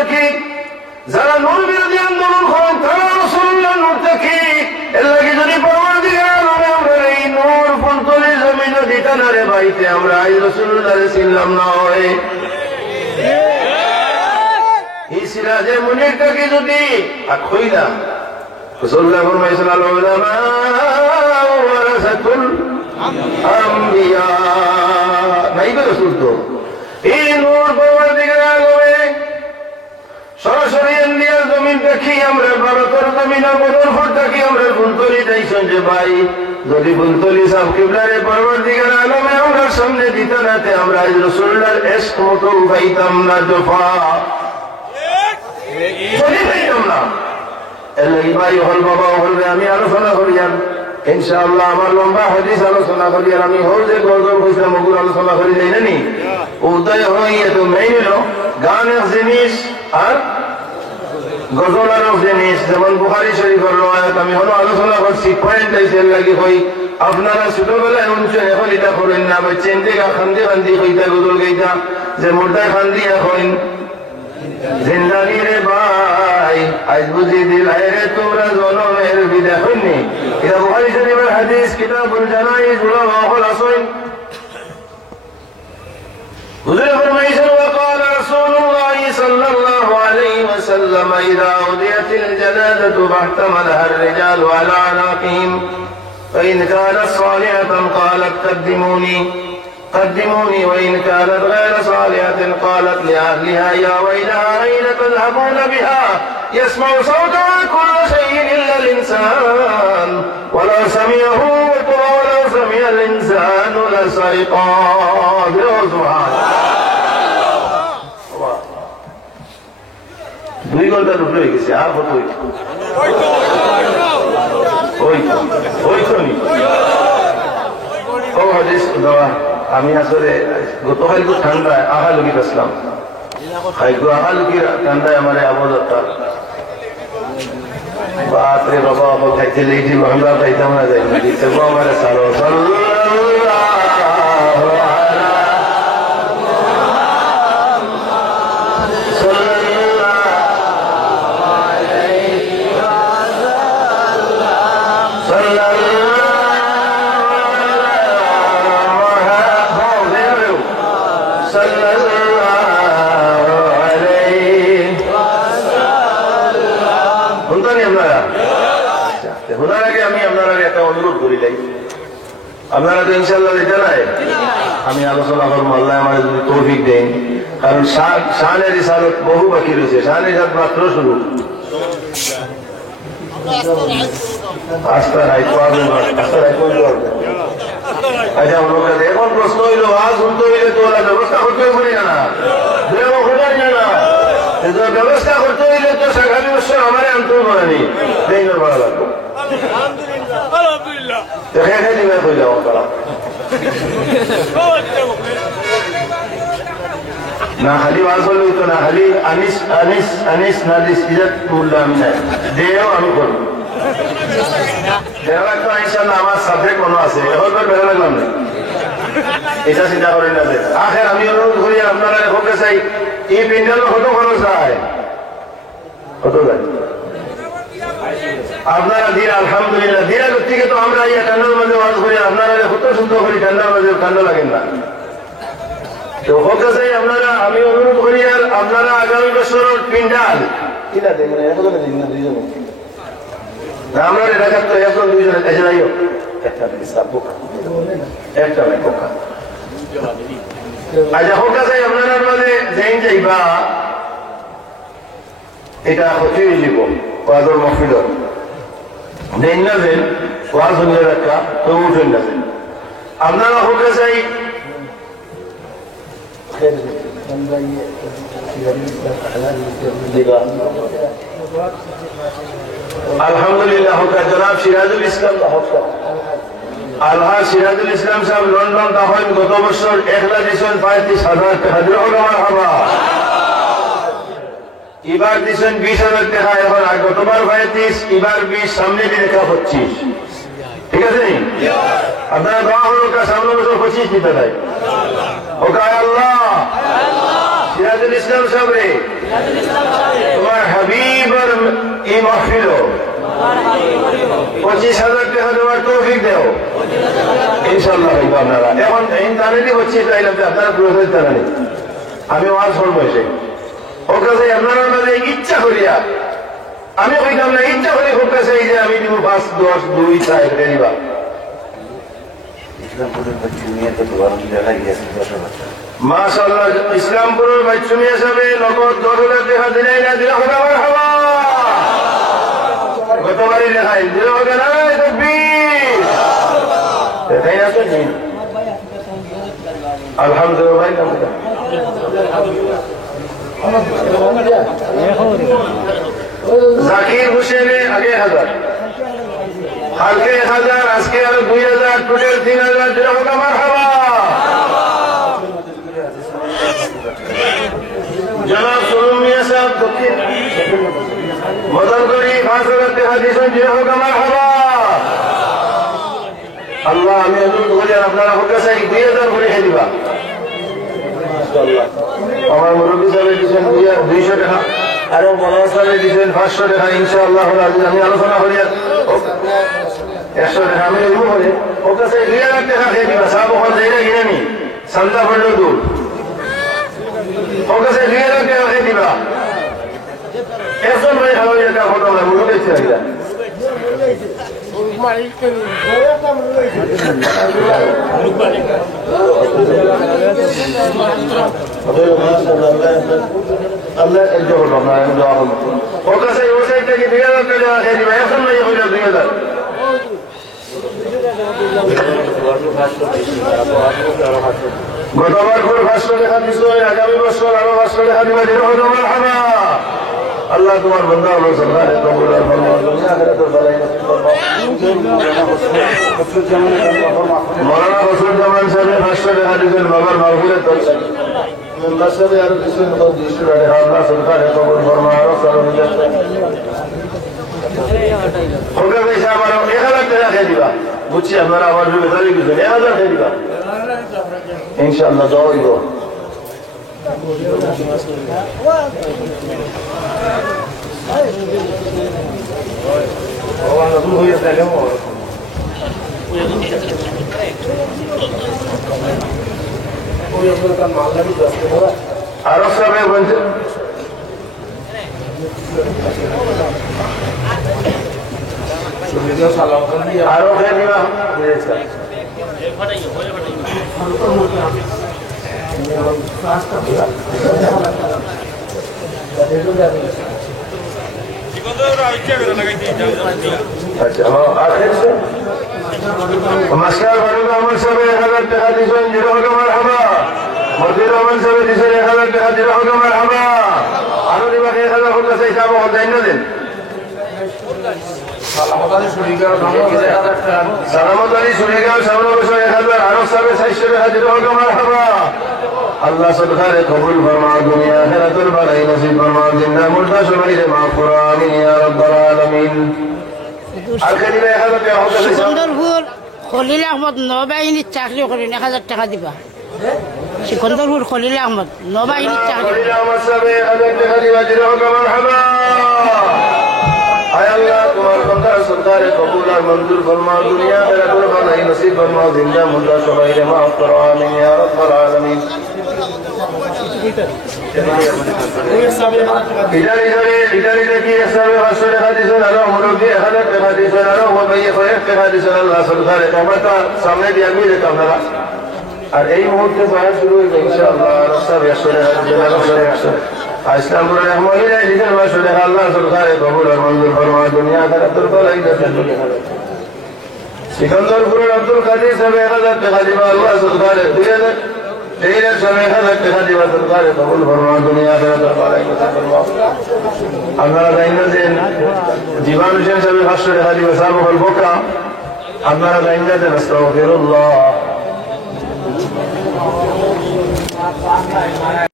দেখি, যারা নূর বিরোধী আন্দোলন করেন তারা রাসূলুল্লাহ নূর দেখি। এর লাগে যদি পরবর্তীকালে আমরা এই নূর ফুলতলি জমিনে দিতে না রে বাইতে আমরা আজ রাসূলুল্লাহরে চিনলাম না হয়। এই সিরাজে মুনিরটাকে যদি আখইলা রাসূলুল্লাহ ফরমাইছেন আল উলামা ওয়ারাসাতুল আম্বিয়া, নাই গো রাসূল তো এই নূর পরবর্তীকালে আগবে সরাসরি ইন্ডিয়ার জমিন দেখি আমরা ভারতের জমিন বদরপুর দেখি আমরা ফুলতলি যাইছেন যে ভাই যদি ফুলতলি সাহেব কিবলারে পরবর্তীকালে আলমে আমরা সামনে দিতে নাতে আমরা আজ রাসূলুল্লাহর ইশক মতো পাইতাম না জফা যদি পাইতাম না। এলাই ভাই হল বাবা হলবে আমি আলোচনা করি আর ইনশাআল্লাহ আমার লম্বা হাদিস আলোচনা করি আর আমি হল যে গজল কইছিলাম ওগুলো আলোচনা করি যাই না নি উদয় হই এত মেইন হলো গানের জিনিস আর গজলের জিনিস। যেমন বুখারী শরীফের রওয়ায়াত আমি হলো আলোচনা করছি পয়েন্ট আইসের লাগি হই আপনারা ছোটবেলায় শুনছেন এখন এটা করেন না বা চেন্দে খান্দি খান্দি হইতা গজল গাইতা যে মুর্দায় খান্দি এখন জিন্দাগি রে ভাই আজ বুঝি দিলাই রে তোমরা জনমের বিদায় হইনি। এটা বুখারী শরীফের হাদিস কিতাবুল জানাইজ উলামা হল আসেন হুজুর ফরমাইছেন وقال رسول الله صلى الله عليه وسلم إذا أوديت الجنازة فاحتملها الرجال على أعناقهم فإن كانت صالحة قالت قدموني وإن كانت غير صالحة قالت لأهلها يا ويلها أين تذهبون بها يسمع صوتها كل شيء إلا الإنسان ولو سمعه ولو سمع الإنسان لسرقا. سبحان দুই ঘন্টা রুট হয়ে গেছে আর কত আমি আসলে গতকাল খুব ঠান্ডায় আহালুকি আসলাম আহালুকি ঠান্ডায় আমার আবদতা বাপরে বাবা খাইতে লেগেছি আমরা খাইতাম না যাই আমার সালো আপনারা তো ইনশাল্লাহ এটা নাই আমি আলোচনা করবো আল্লাহ আমার যদি তৌফিক দেন কারণ শানের রিসালত বহু বাকি রয়েছে শানের রিসালত মাত্র শুরু আচ্ছা এখন প্রশ্ন হইল আজ শুনতে হইলে তো ব্যবস্থা করতে পারি না ব্যবস্থা করতে হইলে তো আগামী বছর আমার আনতে পারেনি ভালো লাগবে না খালি ওয়াজ হলে হইতো না খালি আনিস আনিস আনিস নাদিস ইজাত মুল্লা আমি নাই দেও আমি করবো দেওয়া তো ইনশাল্লাহ আমার সাবজেক্ট মনে আছে এখন বেড়া লাগলাম না এটা চিন্তা করেন না আখের আমি অনুরোধ করি আপনারা হোকে চাই এই পিন্ডালো কত খরচ যায় কত যায় আপনারা দিন আলহামদুলিল্লাহ দিনের থেকে তো আমরা এই ঠান্ডার মাঝে ওয়াজ করি আপনারা কত সুন্দর করি ঠান্ডার মাঝে ঠান্ডা লাগেন না তো হোক চাই আপনারা আমি অনুরোধ করি আর আপনারা আগামী বছর পিন্ডাল কিনা দেয় মানে একজনে দিন না দুইজনে আমরা এটা থাকতো একজন দুইজনে এসে যাইও একটা বোকা একটা নাই বোকা আচ্ছা হোক চাই আপনারা মাঝে জেন যাইবা এটা হতে দিব ওয়াজর মহফিলত দেন না দেন ওয়াজ হলে রাখা তো উঠেন না দেন আপনারা হোক চাই আলহামদুলিল্লাহ জনাব সিরাজুল ইসলাম আলহা সিরাজুল ইসলাম সাহেব লন্ডন তখন গত বছর 1,35,000 টাকা দিল হবা এবার দিচ্ছেন 20,000 টাকা এখন গতবার 35 এবার 20 সামনে দিয়ে রেখা 25 ঠিক আছে আপনারা দোয়া হল সামনে বছর 25 দিতে দেয় ওকে আল্লাহ সিরাজুল ইসলাম সাবরে তোমার হাবিবর এই মাহফিল 25,000 টাকা দেওয়ার তৌফিক দেও ইনশাআল্লাহ। হইব আপনারা এখন ইন্টারনেটে হচ্ছে চাইলাম যে আপনারা পুরো জানেন আমি ওয়াজ করবো এসে ওর কাছে আপনারা মাঝে ইচ্ছা করিয়া আমি কইতাম না ইচ্ছা করে ওর কাছে এই যে আমি দিব 5, 10, 2, 4 করে দিবা মাশাআল্লাহ। ইসলামপুরের বাচ্চু মিয়া সাহেব নগদ 10,000 টাকা দিলেই না দিলে হবে আমার হাওয়া গতবারই লেখাই দিলে হবে না তাই না তো আলহামদুলিল্লাহ। জাকির হোসেনে আগে 1000 কালকে 1000 আজকে আরো 2000 টোটাল 3000 দিলে হবে আমার হাওয়া জনাব সুলুম মিয়া সাহেব দক্ষিণ মদন করি 5,000 টাকা দিয়েছেন যে হোক আমার হাওয়া আল্লাহ। আমি অনুরোধ করি আপনারা হোক কাছে 2000 করে খেয়ে দিবা আমার মুরব্বী সাহেব দিচ্ছেন 200 টাকা আরো মনোজ সাহেব দিচ্ছেন 500 টাকা ইনশাআল্লাহ। আমি আলোচনা করি 100 টাকা আমি নেবো বলে ওর কাছে 2000 টাকা খেয়ে দিবা সাহেব ওখানে যাই না কিনে নি সান্তা পড়লেও দূর ওর কাছে 2000 টাকা খেয়ে দিবা একজন ভাই খাওয়া টাকা ফটো না মুরব্বী ছিল আল্লাহ ওর কাছে থেকে 2000 টাকা খেয়ে দিবা এখন নাই হইল 2000 গতবার করে 500 টাকা দিছো আগামী বছর আরো 500 টাকা দিবা দিলে হয়তো আমার হাবা আল্লাহ তোমার বান্দা হলো সরকারে কবুল ফরমাও দুনিয়া আখিরাতের ভলাই নসিব ফরমাও। মৌলানা বসরুল জামান সাহেব 500 টাকা দিয়েছেন বাবার মাগফিরাত করছেন মেম্বার সাহেব আরো কিছু 200 টাকা আল্লাহ সরকারে কবুল ফরমাও আরো সারা মিলে ওকে পয়সা আমার 1000 টাকা খেয়ে দিবা বুঝছি আপনারা আমার বেতারি কিছু 1000 খেয়ে দিবা ইনশাআল্লাহ দোয়া হইব। আরো সবাই বলছে আরো খেয়ে দিবা মাস্টার ফারুক আহমদ সাহেব 1000 টাকা দিয়েছেন যেটা হোক আমার হাবা মতিউর রহমান সাহেব দিয়েছেন 1000 টাকা যেটা হোক আমার হাবা আরো দিবা 1000 হোক কাছে হিসাব অনলাইন না দেন সালামত আলী সুরিগাঁও সামনে বছর 1000 আরো সাহেব 400 টাকা যেটা হোক আমার হাবা আল্লাহ সরকারে কবুল ফরমাও দুনিয়া আখিরাতের ভলাই নসিব ফরমাও জিন্দা মুর্দা সবাইরে মাফ করো আমিন ইয়া রাব্বাল আলামিন। আর কেদিবা 1000 টাকা হোক সিকন্দরপুর খলিল আহমদ নৌবাহিনীর চাকরি করেন 1000 টাকা দিবা সিকন্দরপুর খলিল আহমদ নৌবাহিনীর চাকরি খলিল আহমদ সাহেব 1000 টাকা দিবা যেটা হোক আমার হাবা আয় আল্লাহ তোমার বান্দা সরকারে কবুল আর মঞ্জুর ফরমাও দুনিয়া আখিরাতের ভলাই নসিব ফরমাও জিন্দা মুর্দা সবাইরে মাফ করো আমিন ইয়া রাব্বাল আলামিন। ইটালিতে কি হিসাবে 500 টাকা দিয়েছেন আরো মুরব্বী 1000 টাকা দিয়েছেন আরো ভাই 100 টাকা দিয়েছেন আল্লাহ সরকারে আমরা সামনে দিয়ে আমি যেতাম না আর এই মুহূর্তে বয়ান শুরু হইবে ইনশাআল্লাহ সব 100 টাকা দিয়েছেন আরো 100 ইসলামপুরের মহিলা দিয়েছেন 500 টাকা আল্লাহ সরকারে কবুল আর মঞ্জুর ফরমাও দুনিয়া আখিরাতের ভলাই নসিব সিকন্দরপুরের আব্দুল কাদের সাহেব 1000 টাকা দিবা আল্লাহ সরকারে 2000 তেইরের সময় 1000 টাকা দিবা সরকারে কবুল ফরমাও দুনিয়া আখিরাতের ভলাই নসিব ফরমাও। আপনারা জানেন যে জীবন হোসেন সাহেব 500 টাকা দিবা সাহেব হল বোকা আপনারা জানেন যে আস্তাগফিরুল্লাহ